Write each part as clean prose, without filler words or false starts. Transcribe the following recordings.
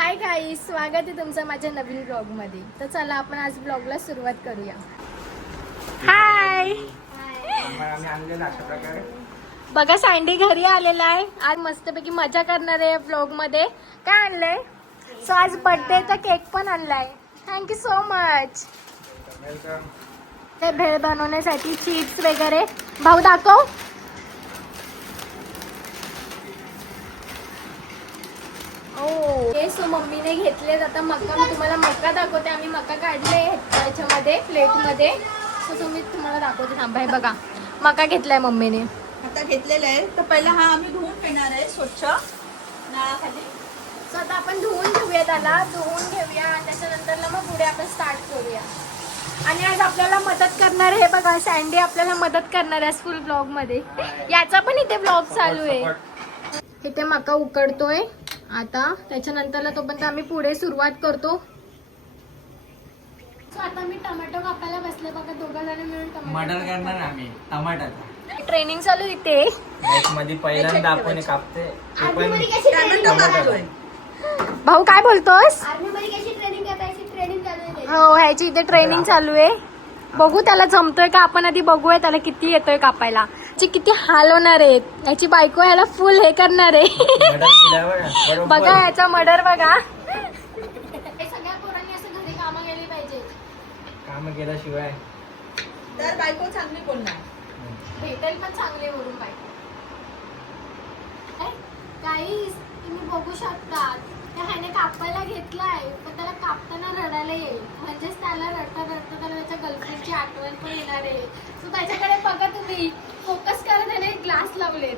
Hi guys, स्वागत आहे तुमचं माझ्या नवीन ब्लॉगमध्ये. तर चला आपण आज ब्लॉगला सुरुवात करूया. हाय, बघा सँडी घरी आलेला आहे. आज मस्तपैकी मजा करणार आहे ब्लॉगमध्ये. काय आणलंय? सो आज बर्थडेचा केक पण आणलाय. Thank you so much. ते भेळ बनवण्यासाठी चिप्स वगैरे. भाऊ दाखव. सो मम्मीने घेतले. आता मका मी तुम्हाला मका दाखवते. आम्ही मका काढले त्याच्यामध्ये प्लेटमध्ये. सो तुम्हाला दाखवते. थांबा, हे बघा मका घेतलाय मम्मीने. आता घेतलेला आहे. तर पहिला हा आम्ही धुवून घेणार आहे स्वच्छ नळाखाली. सो आता आपण धुवून घेऊया, त्याला धुवून घेऊया आणि त्याच्यानंतर मग पुढे आपण स्टार्ट करूया. आणि आज आपल्याला मदत करणार आहे, बघा सँडी आपल्याला मदत करणार आहे फुल ब्लॉग मध्ये. याचा पण इथे ब्लॉग चालू आहे. इथे मका उकडतोय आता. त्याच्यानंतरला तोपर्यंत आम्ही पुढे सुरुवात करतो. सो आता मी टोमॅटो कापायला बसले. बघा दोघं जण मिळून मर्डर करणार आम्ही टमाटर. ट्रेनिंग चालू इथे. मध्ये पहिल्यांदा आपण कापते. भाऊ काय बोलतोस? ट्रेनिंग चालू आहे. हो, ह्याची इथे ट्रेनिंग चालू आहे. बघू त्याला जमतोय का, आपण आधी बघूया त्याला किती येतोय कापायला. किती हाल होणार आहेत. याची बायको ह्याला फुल हे करणार आहे. बघा याचा मर्डर बघा. सगळ्या पोरांनी असं घरी कामं केली पाहिजे. काम केल्याशिवाय तर बायको चांगली बोलणार. भेटेल पण चांगले वरून बायको. काही तुम्ही बघू शकता त्या ह्याने कापायला घेतलाय, पण त्याला कापताना रडायला येईल. म्हणजेच त्याला रडता रडता त्याला त्याच्या गर्लफ्रेंडची आठवण पण येणार आहे. सो त्याच्याकडे बघा, तुम्ही फोकस करा. त्याने ग्लास लावलेत.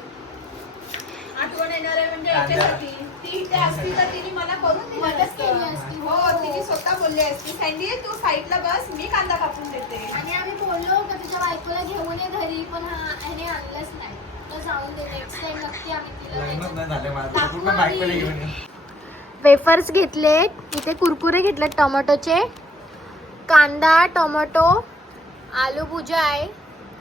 आठवण येणार आहे म्हणजे याच्यासाठी. ती इथे असती तर तिने मला करून दिली मदत केली असती. हो, तिने स्वतः बोलली असती, सँडी तू साईडला बस, मी कांदा कापून देते. आणि आम्ही बोललो का तुझ्या बायकोला घेऊन ये घरी, पण ह्याने आणलंच नाही. तर जाऊन दे, नेक्स्ट टाइम नक्की आम्ही तिला. वेफर्स घेतलेत. इथे कुरकुरे घेतलेत टोमॅटोचे. कांदा, टोमॅटो, आलू भुजा आहे,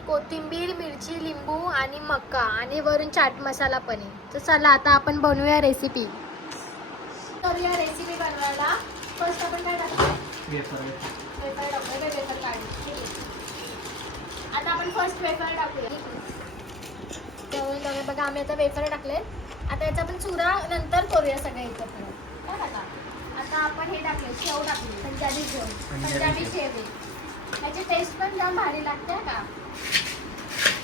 कोथिंबीर, मिरची, लिंबू आणि मका आणि वरून चाट मसाला पण आहे. तर चला आता आपण बनवूया रेसिपी. करूया रेसिपी बनवायला. फर्स्ट आपण काय टाकूया? वेफर टाकूया. वेफर काढू. आता आपण फर्स्ट वेफर टाकूया. तर बघा आम्ही आता वेफर टाकले. आता याचा आपण चुरा नंतर करूया सगळ्या एकत्र. काय टाका? आता आपण हे टाकले, शेव टाकली, पंजाबी शेव. पंजाबी शेव आहे. याची टेस्ट पण जाम भारी लागते का.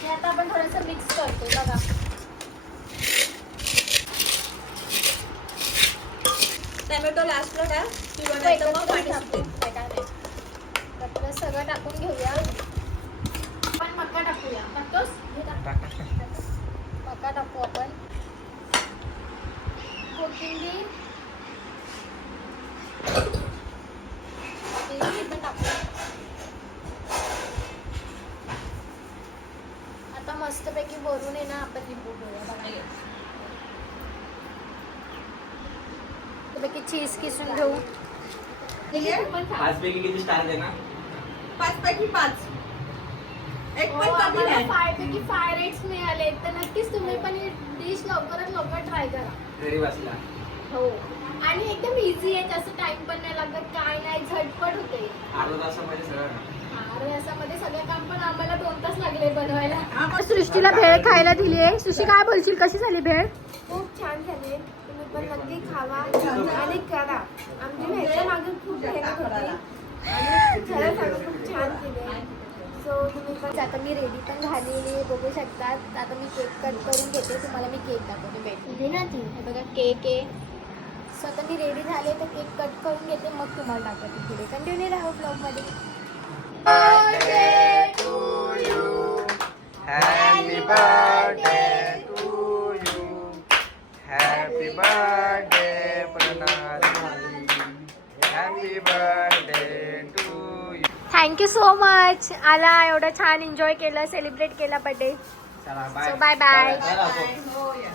हे आता आपण थोडंसं मिक्स करतो. बघा टोमॅटो लास्टला टाक किंवा नाहीतर मग पाणी सुटेल. आपलं सगळं टाकून घेऊया. आपण मका टाकूया. टाकतोस? मका टाकू आपण. कोथिंबीर टाकू. आता मस्तपैकी वरून आहे ना आपण लिंबू घेऊया. बघा पैकी चीज किसून घेऊ. पाच पैकी किती स्टार दे ना? 5 पैकी 5. एक पण कमी आम्हाला नाही. 5 पैकी 5 रेट्स मिळाले. तर नक्कीच तुम्ही पण ही डिश लवकरात लवकर ट्राय करा. घरी बसला. हो, आणि एकदम इझी आहे. जास्त टाइम पण नाही लागत, काय नाही, झटपट होते. अर्धा तासामध्ये सगळं. अर्ध्या तासामध्ये सगळं काम. पण आम्हाला 2 तास लागले बनवायला. सृष्टीला भेळ खायला दिली आहे. सृष्टी काय बोलशील, कशी झाली भेळ? खूप छान झाले. तुम्ही पण नक्की खावा आणि करा. आमची ह्याच्या मागे खूप मेहनत होती आणि खरं सांगू खूप छान केले. सो तुम्ही पण. आता मी रेडी पण झालेली बघू शकतात. आता मी केक कट करून घेते. तुम्हाला मी केक दाखवते. भेट ना ती. हे बघा केक आहे. सो आता मी रेडी झाले तर केक कट करून घेते, मग तुम्हाला दाखवते. पुढे कंटिन्यू राहू ब्लॉगमध्ये. Happy birthday to you. Happy birthday Pranali. Happy birthday to you. Thank you so much. आला एवढं छान एन्जॉय केलं, सेलिब्रेट केला बर्थडे. चला सो बाय बाय. हो या.